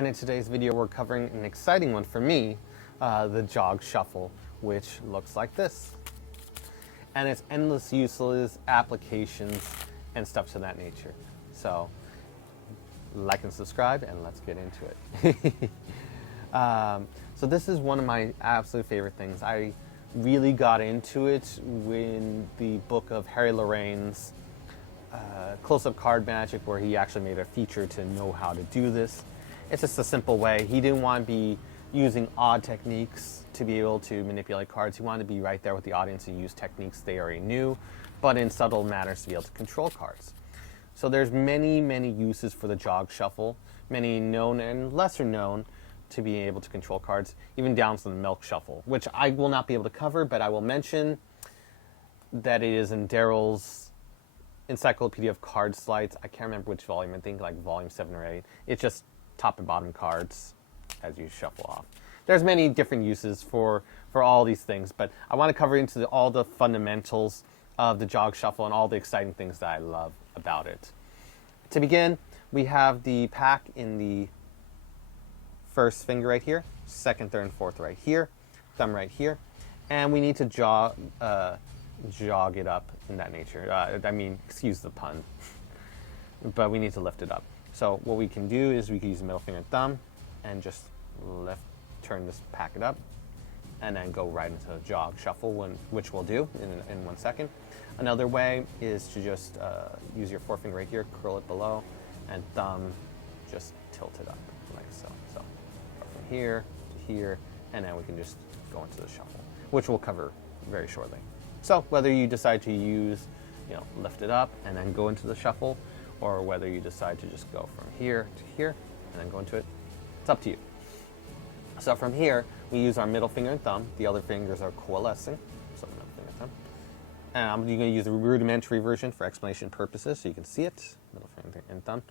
and in today's video we're covering an exciting one for me, the jog shuffle, which looks like this. And it's endless uses, applications, and stuff to that nature. So, like and subscribe, and let's get into it. So this is one of my absolute favorite things. I really got into it when the book of Harry Lorraine's Close-Up Card Magic, where he actually made a feature to know how to do this. It's just a simple way. He didn't want to be using odd techniques to be able to manipulate cards. He wanted to be right there with the audience and use techniques they already knew, but in subtle manners to be able to control cards. So there's many, many uses for the jog shuffle, many known and lesser known to be able to control cards, even down to the milk shuffle, which I will not be able to cover, but I will mention that it is in Daryl's Encyclopedia of Card Sleights. I can't remember which volume, I think like volume 7 or 8. It's just top and bottom cards as you shuffle off. There's many different uses for all these things, but I want to cover into all the fundamentals of the jog shuffle and all the exciting things that I love about it. To begin, we have the pack in the first finger right here, second, third, and fourth right here, thumb right here, and we need to jog it up in that nature. I mean, excuse the pun, but we need to lift it up. So what we can do is we can use the middle finger and thumb and just turn this packet up, and then go right into the jog shuffle, which we'll do in 1 second. Another way is to just use your forefinger right here, curl it below, and thumb just tilt it up like so. So from here to here, and then we can just go into the shuffle, which we'll cover very shortly. So whether you decide to use, lift it up and then go into the shuffle, or whether you decide to just go from here to here and then go into it, it's up to you. So from here, we use our middle finger and thumb. The other fingers are coalescing. So middle finger and thumb. And I'm going to use the rudimentary version for explanation purposes, so you can see it. Middle finger and thumb.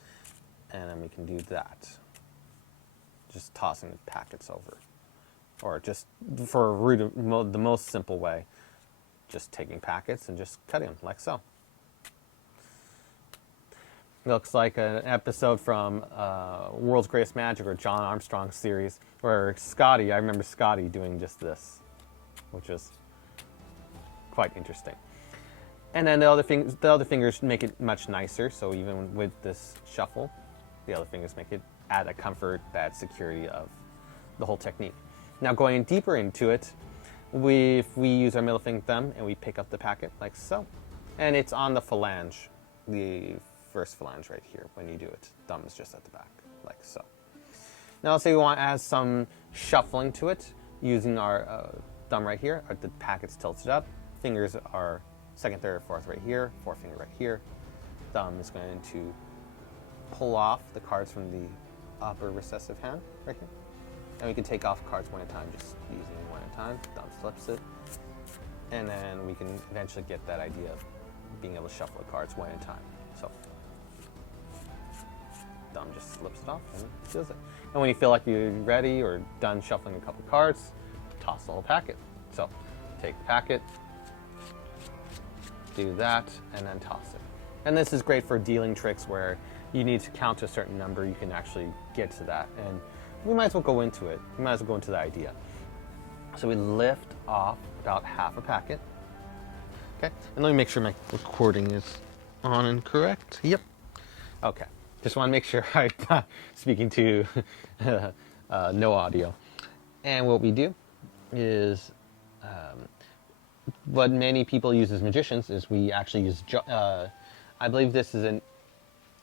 And then we can do that. Just tossing the packets over. Or just for the most simple way, just taking packets and just cutting them like so. Looks like an episode from World's Greatest Magic or John Armstrong's series, where I remember Scotty doing just this, which is quite interesting. And then the other fingers make it much nicer, so even with this shuffle, the other fingers add a comfort, that security of the whole technique. Now going deeper into it, we use our middle finger and thumb and we pick up the packet like so. And it's on the phalange, the first phalange right here when you do it. Thumb is just at the back, like so. Now let's say we want to add some shuffling to it using our thumb right here. The packet's tilted up. Fingers are second, third, fourth right here, forefinger right here. Thumb is going to pull off the cards from the upper recessive hand right here. And we can take off cards one at a time, just using it one at a time. Thumb slips it. And then we can eventually get that idea of being able to shuffle the cards one at a time. So thumb just slips it off and does it. And when you feel like you're ready or done shuffling a couple cards, toss the whole packet. So take the packet, do that, and then toss it. And this is great for dealing tricks where you need to count to a certain number. You can actually get to that. And we might as well go into it. We might as well go into the idea. So we lift off about half a packet. Okay, and let me make sure my recording is on and correct. Yep. Okay. Just want to make sure I'm not speaking to no audio. And what we do is, what many people use as magicians is we actually use, I believe this is an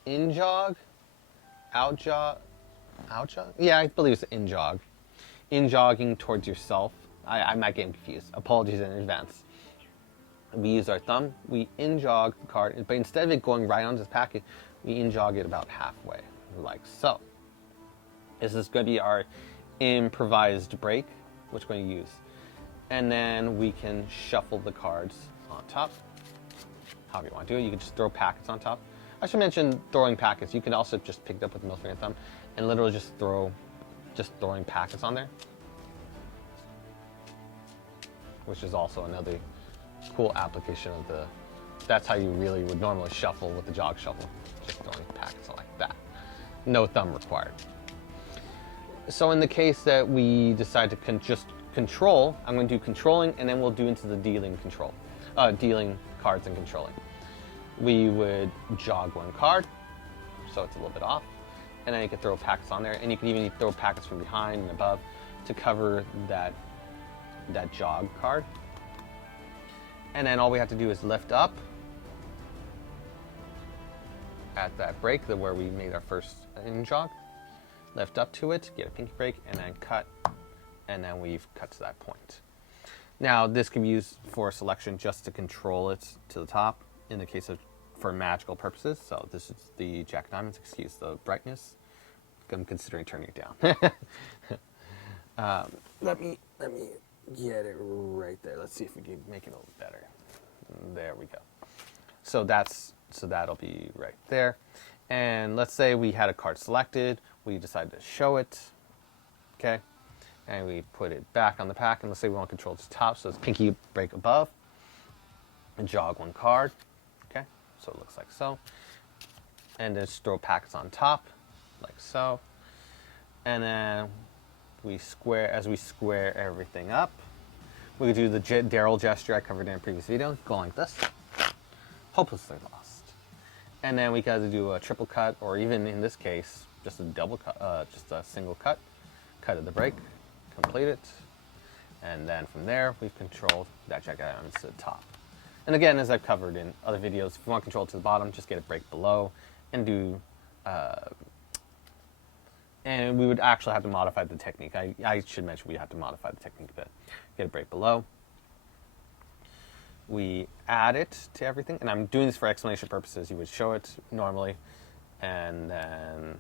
in-jog, out-jog? Yeah, I believe it's in-jog. In-jogging towards yourself. I might get confused. Apologies in advance. We use our thumb, we in-jog the card, but instead of it going right onto the packet, we in-jog it about halfway, like so. This is going to be our improvised break, which we're going to use. And then we can shuffle the cards on top. However you want to do it, you can just throw packets on top. I should mention throwing packets. You can also just pick it up with the middle finger and thumb and literally just throwing packets on there. Which is also another cool application of that's how you really would normally shuffle with the jog shuffle. Just throwing packets like that. No thumb required. So in the case that we decide to just control, I'm going to do controlling, and then we'll do into the dealing control, dealing cards and controlling. We would jog one card, so it's a little bit off, and then you can throw packets on there, and you can even throw packets from behind and above to cover that jog card. And then all we have to do is lift up at that break, where we made our first in jog. Lift up to it, get a pinky break, and then cut, and then we've cut to that point. Now this can be used for selection just to control it to the top in the case of for magical purposes. So this is the Jack of Diamonds, excuse the brightness. I'm considering turning it down. Let me get it right there. Let's see if we can make it a little better. There we go. So that'll be right there. And let's say we had a card selected, we decided to show it, okay? And we put it back on the pack, and let's say we want to control its top, so it's pinky break above, and jog one card, okay? So it looks like so. And then just throw packets on top, like so. And then as we square everything up, we could do the Daryl gesture I covered in a previous video, go like this, hopelessly lost. And then we got to do a triple cut, or even in this case, just a double cut, just a single cut of the break, complete it, and then from there we've controlled that Jack of Diamonds to the top. And again, as I've covered in other videos, if you want to control it to the bottom, just get a break below, and do. And we would actually have to modify the technique. I should mention we have to modify the technique a bit. Get a break below. We add it to everything, and I'm doing this for explanation purposes. You would show it normally, and then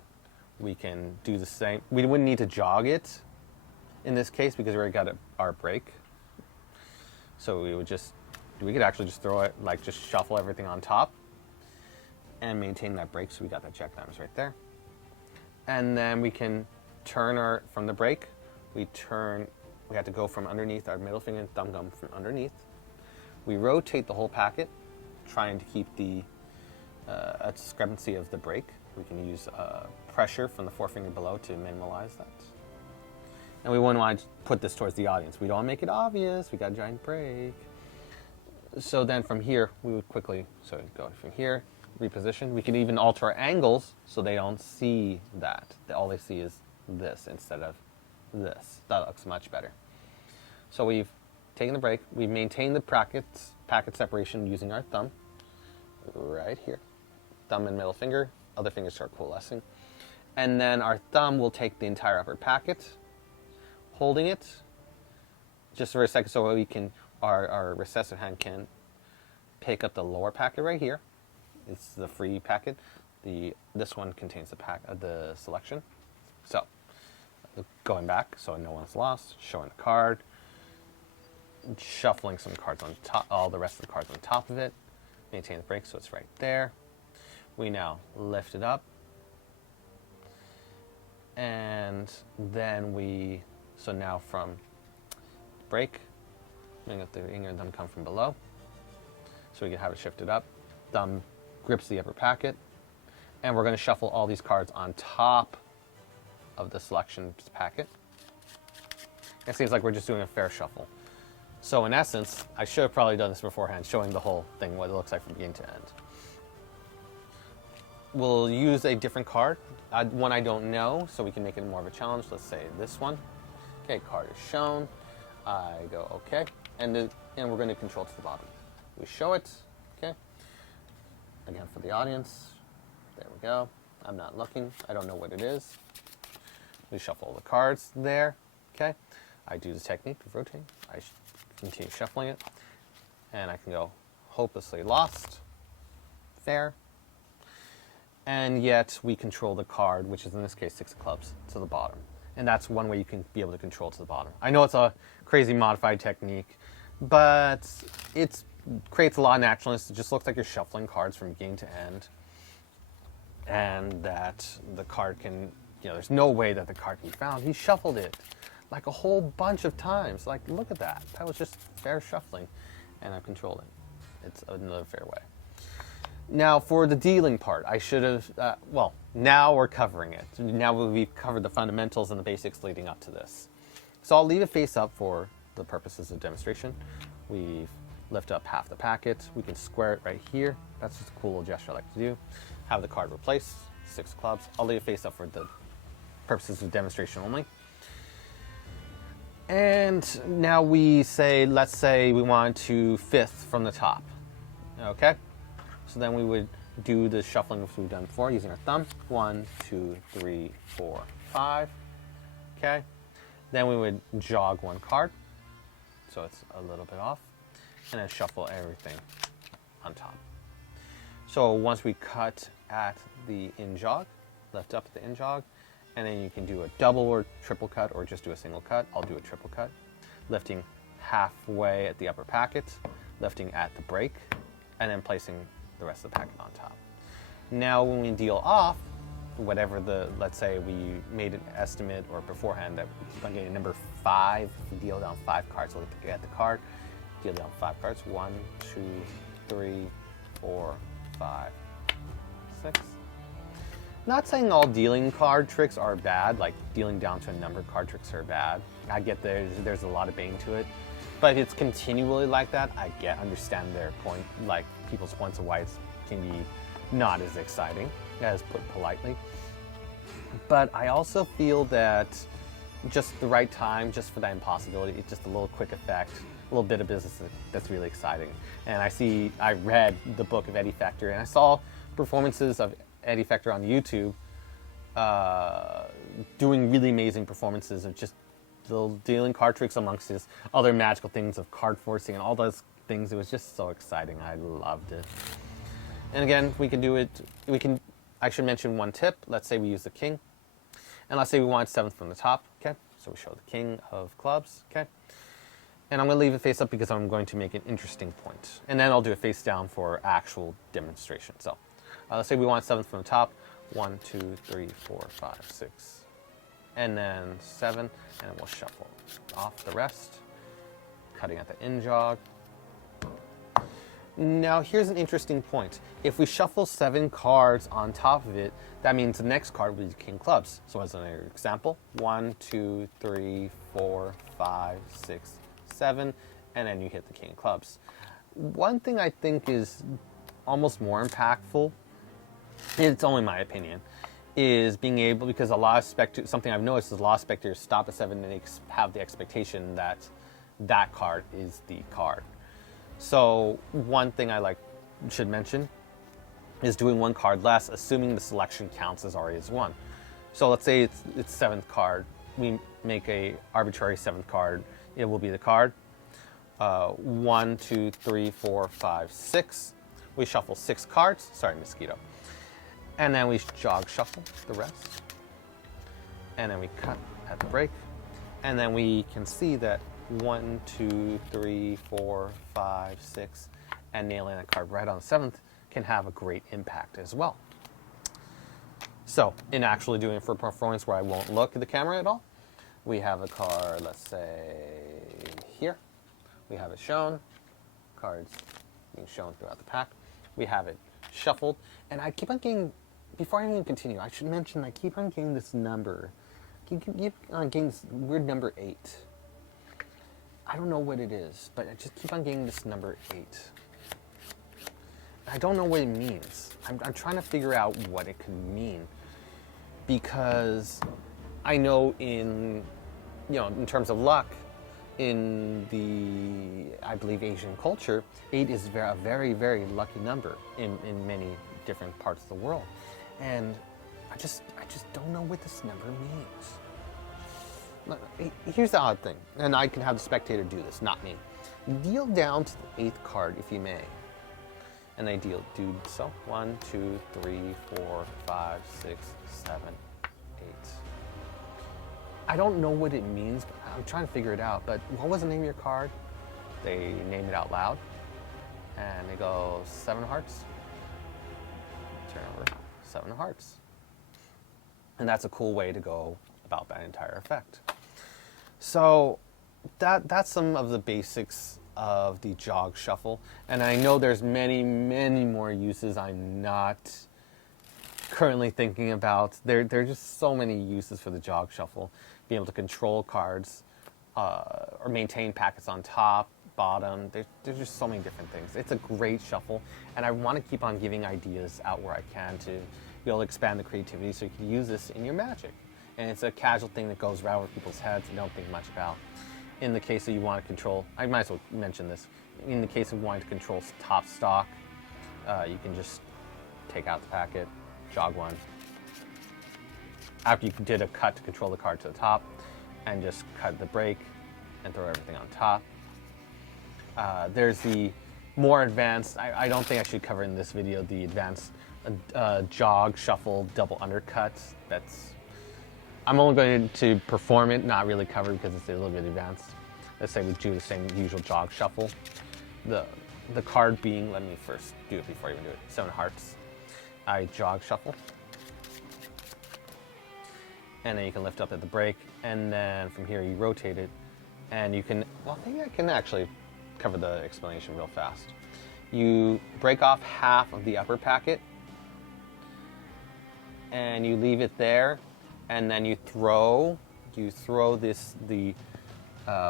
we can do the same. We wouldn't need to jog it in this case because we already got our break. So we could actually just throw it, like just shuffle everything on top and maintain that break. So we got that Jack of Diamonds right there. And then we can turn from the break, we have to go from underneath our middle finger and thumb gum from underneath. We rotate the whole packet, trying to keep a discrepancy of the break. We can use pressure from the forefinger below to minimize that. And we wouldn't want to put this towards the audience. We don't want to make it obvious. We got a giant break. So then from here, we would quickly, go from here, reposition. We can even alter our angles so they don't see that. All they see is this instead of this. That looks much better. So we've taken the break. We've maintained the packet separation using our thumb right here. Thumb and middle finger. Other fingers start coalescing. And then our thumb will take the entire upper packet, holding it just for a second so our recessive hand can pick up the lower packet right here. It's the free packet. This one contains the selection. So going back so no one's lost, showing the card, shuffling some cards on top, all the rest of the cards on top of it, maintain the break so it's right there. We now lift it up, and then so now from break, bring up the finger and thumb come from below, so we can have it shifted up. Thumb grips the upper packet, and we're going to shuffle all these cards on top of the selection packet. It seems like we're just doing a fair shuffle. So in essence, I should have probably done this beforehand, showing the whole thing, what it looks like from beginning to end. We'll use a different card, one I don't know, so we can make it more of a challenge. Let's say this one. Okay, card is shown. I go okay, and we're going to control to the bottom. We show it, okay. Again for the audience, there we go. I'm not looking, I don't know what it is. We shuffle the cards there, okay. I do the technique of rotating. I continue shuffling it, and I can go hopelessly lost, fair, and yet we control the card, which is in this case 6 of clubs, to the bottom. And that's one way you can be able to control to the bottom. I know it's a crazy modified technique, but it creates a lot of naturalness. It just looks like you're shuffling cards from beginning to end, and that the card can, there's no way that the card can be found. He shuffled it like a whole bunch of times. Like, look at that. That was just fair shuffling, and I've controlled it. It's another fair way. Now for the dealing part, I should have, well, now we're covering it. Now we've covered the fundamentals and the basics leading up to this. So I'll leave it face up for the purposes of demonstration. We lift up half the packet. We can square it right here. That's just a cool little gesture I like to do. Have the card replaced, 6 clubs. I'll leave it face up for the purposes of demonstration only. And now we say, let's say we want to 5th from the top. Okay? So then we would do the shuffling which we've done before using our thumb. 1, 2, 3, 4, 5. Okay? Then we would jog 1 card. So it's a little bit off. And then shuffle everything on top. So once we cut at the in jog, lift up at the in jog, and then you can do a double or triple cut or just do a single cut. I'll do a triple cut. Lifting halfway at the upper packet, lifting at the break, and then placing the rest of the packet on top. Now when we deal off, whatever the, let's say we made an estimate or beforehand that I'm getting number 5, if you deal down 5 cards, so look at the card, deal down 5 cards, 1, 2, 3, 4, 5, 6. Not saying all dealing card tricks are bad, like dealing down to a number card tricks are bad. I get there's a lot of bang to it, but if it's continually like that, I understand their point, like people's points of why it can be not as exciting, as put politely. But I also feel that just the right time, just for that impossibility, it's just a little quick effect, a little bit of business that's really exciting. And I read the book of Eddie Fector, and I saw performances of Eddie Fector on YouTube doing really amazing performances of just dealing card tricks amongst his other magical things of card forcing and all those things. It was just so exciting. I loved it. And again, we can do it. I should mention one tip. Let's say we use the king, and let's say we want 7th from the top. Okay, so we show the king of clubs. Okay, and I'm going to leave it face up because I'm going to make an interesting point, and then I'll do it face down for actual demonstration. So let's say we want 7th from the top. 1, 2, 3, 4, 5, 6, and then 7, and then we'll shuffle off the rest, cutting at the in jog. Now here's an interesting point. If we shuffle 7 cards on top of it, that means the next card will be king clubs. So as an example, 1, 2, 3, 4, 5, 6, 7, and then you hit the king clubs. One thing I think is almost more impactful, it's only my opinion, is being able, because a lot of spectators, something I've noticed is a lot of spectators stop at 7 and they have the expectation that that card is the card. So one thing I should mention is doing 1 card less, assuming the selection counts as already as 1. So let's say it's 7th card. We make a arbitrary 7th card. It will be the card. 1, 2, 3, 4, 5, 6. We shuffle 6 cards. Sorry, mosquito. And then we jog shuffle the rest. And then we cut at the break. And then we can see that 1, 2, 3, 4, 5, 6, and nailing that card right on the 7th can have a great impact as well. So, in actually doing it for a performance where I won't look at the camera at all, we have a card, let's say, here. We have it shown, cards being shown throughout the pack. We have it shuffled, and I keep on getting, before I even continue, I should mention I keep on getting this number, I keep on getting this weird number 8. I don't know what it is, but I just keep on getting this number 8. I don't know what it means. I'm trying to figure out what it could mean, because I know in terms of luck, in the, I believe, Asian culture, 8 is a very, very lucky number in many different parts of the world. And I just don't know what this number means. Here's the odd thing, and I can have the spectator do this, not me. Deal down to the 8th card if you may. And they do so. 1, 2, 3, 4, 5, 6, 7, 8. I don't know what it means, but I'm trying to figure it out. But what was the name of your card? They name it out loud, and they go 7 of hearts. Turn over 7 of hearts. And that's a cool way to go about that entire effect. So that's some of the basics of the jog shuffle, and I know there's many more uses I'm not currently thinking about. There are just so many uses for the jog shuffle. Being able to control cards or maintain packets on top, bottom. There's just so many different things. It's a great shuffle, and I want to keep on giving ideas out where I can to be able to expand the creativity so you can use this in your Magic. And it's a casual thing that goes around over people's heads and don't think much about. In the case that you want to control, I might as well mention this, in the case of wanting to control top stock, you can just take out the packet, jog one. After you did a cut to control the card to the top, and just cut the break and throw everything on top. There's the more advanced, I don't think I should cover in this video, the advanced jog, shuffle, double undercut. I'm only going to perform it, not really cover because it's a little bit advanced. Let's say we do the same usual jog shuffle. The card being, let me first do it before I even do it, 7 hearts. I jog shuffle. And then you can lift up at the break, and then from here you rotate it, and you can, well, maybe I can actually cover the explanation real fast. You break off half of the upper packet, and you leave it there, and then you throw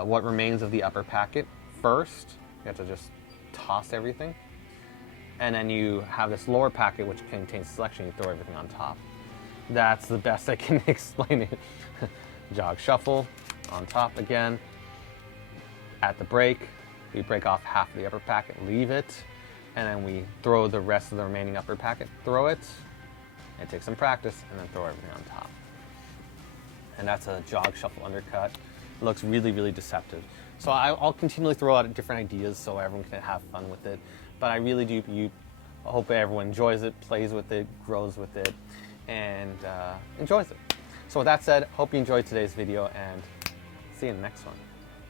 what remains of the upper packet first. You have to just toss everything, and then you have this lower packet which contains selection. You throw everything on top. That's the best I can explain it. Jog shuffle on top again. At the break, we break off half of the upper packet, leave it, and then we throw the rest of the remaining upper packet, throw it, and take some practice, and then throw everything on top. And that's a jog shuffle undercut. It looks really deceptive. So I'll continually throw out different ideas so everyone can have fun with it. But I really do hope everyone enjoys it, plays with it, grows with it, and enjoys it. So with that said, hope you enjoyed today's video, and see you in the next one.